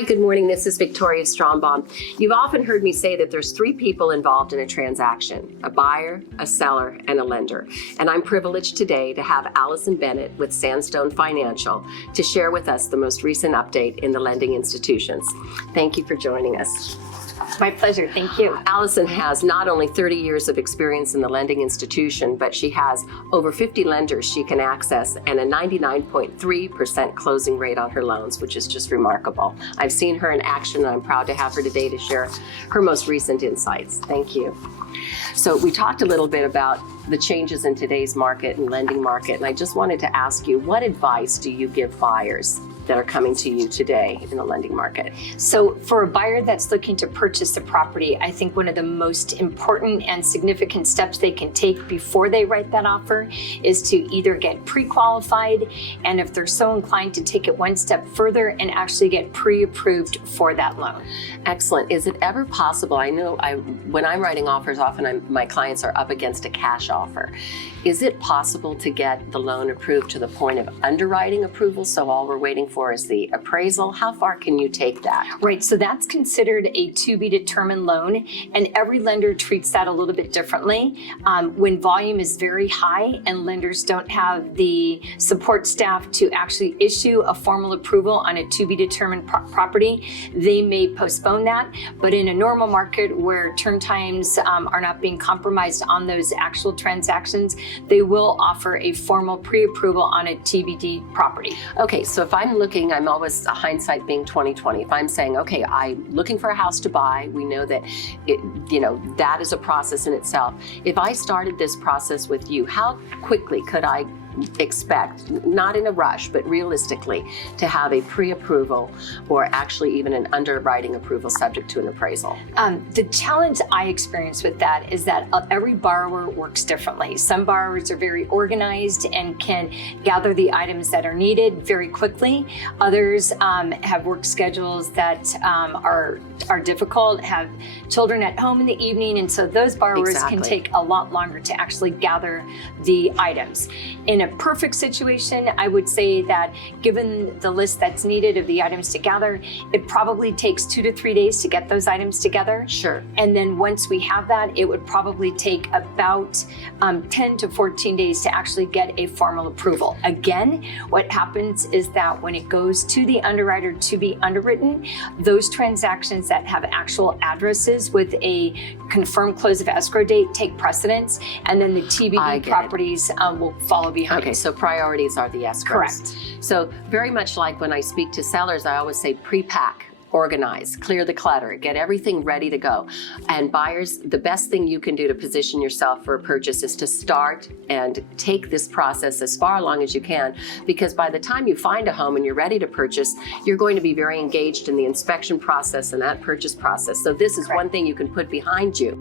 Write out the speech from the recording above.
Hi, good morning. This is Victoria Strombom. You've often heard me say that there's three people involved in a transaction: a buyer, a seller, and a lender. And I'm privileged today to have Allycyn Benett with Sandstone Financial to share with us the most recent update in the lending institutions. Thank you for joining us. My pleasure, thank you. Allycyn has not only 30 years of experience in the lending institution, but she has over 50 lenders she can access and a 99.3% closing rate on her loans, which is just remarkable. I've seen her in action, and I'm proud to have her today to share her most recent insights. Thank you. So we talked a little bit about the changes in today's market and lending market, and I just wanted to ask you, what advice do you give buyers that are coming to you today in the lending market? So for a buyer that's looking to purchase a property, I think one of the most important and significant steps they can take before they write that offer is to either get pre-qualified, and if they're so inclined, to take it one step further and actually get pre-approved for that loan. Excellent. Is it ever possible? I know when I'm writing offers, often my clients are up against a cash offer. Is it possible to get the loan approved to the point of underwriting approval, so all we're waiting for is the appraisal? How far can you take that? Right, so that's considered a to be determined loan, and every lender treats that a little bit differently. When volume is very high and lenders don't have the support staff to actually issue a formal approval on a to be determined property, they may postpone that. But in a normal market where turn times are not being compromised on those actual transactions, they will offer a formal pre-approval on a TBD property. Okay, so if I'm looking, I'm always hindsight being 20/20. If I'm saying, okay, I'm looking for a house to buy, we know that that is a process in itself. If I started this process with you, how quickly could I expect, not in a rush, but realistically, to have a pre-approval or actually even an underwriting approval subject to an appraisal? The challenge I experience with that is that every borrower works differently. Some borrowers are very organized and can gather the items that are needed very quickly. Others have work schedules that are difficult, have children at home in the evening, and so those borrowers can take a lot longer to actually gather the items. In a perfect situation, I would say that given the list that's needed of the items to gather, it probably takes 2 to 3 days to get those items together. Sure. And then once we have that, it would probably take about 10 to 14 days to actually get a formal approval. Again, what happens is that when it goes to the underwriter to be underwritten, those transactions that have actual addresses with a confirmed close of escrow date take precedence, and then the TBD properties will follow behind. Okay, so priorities are the escrows. Correct. So very much like when I speak to sellers, I always say pre-pack, organize, clear the clutter, get everything ready to go. And buyers, the best thing you can do to position yourself for a purchase is to start and take this process as far along as you can, because by the time you find a home and you're ready to purchase, you're going to be very engaged in the inspection process and that purchase process. So this is one thing you can put behind you.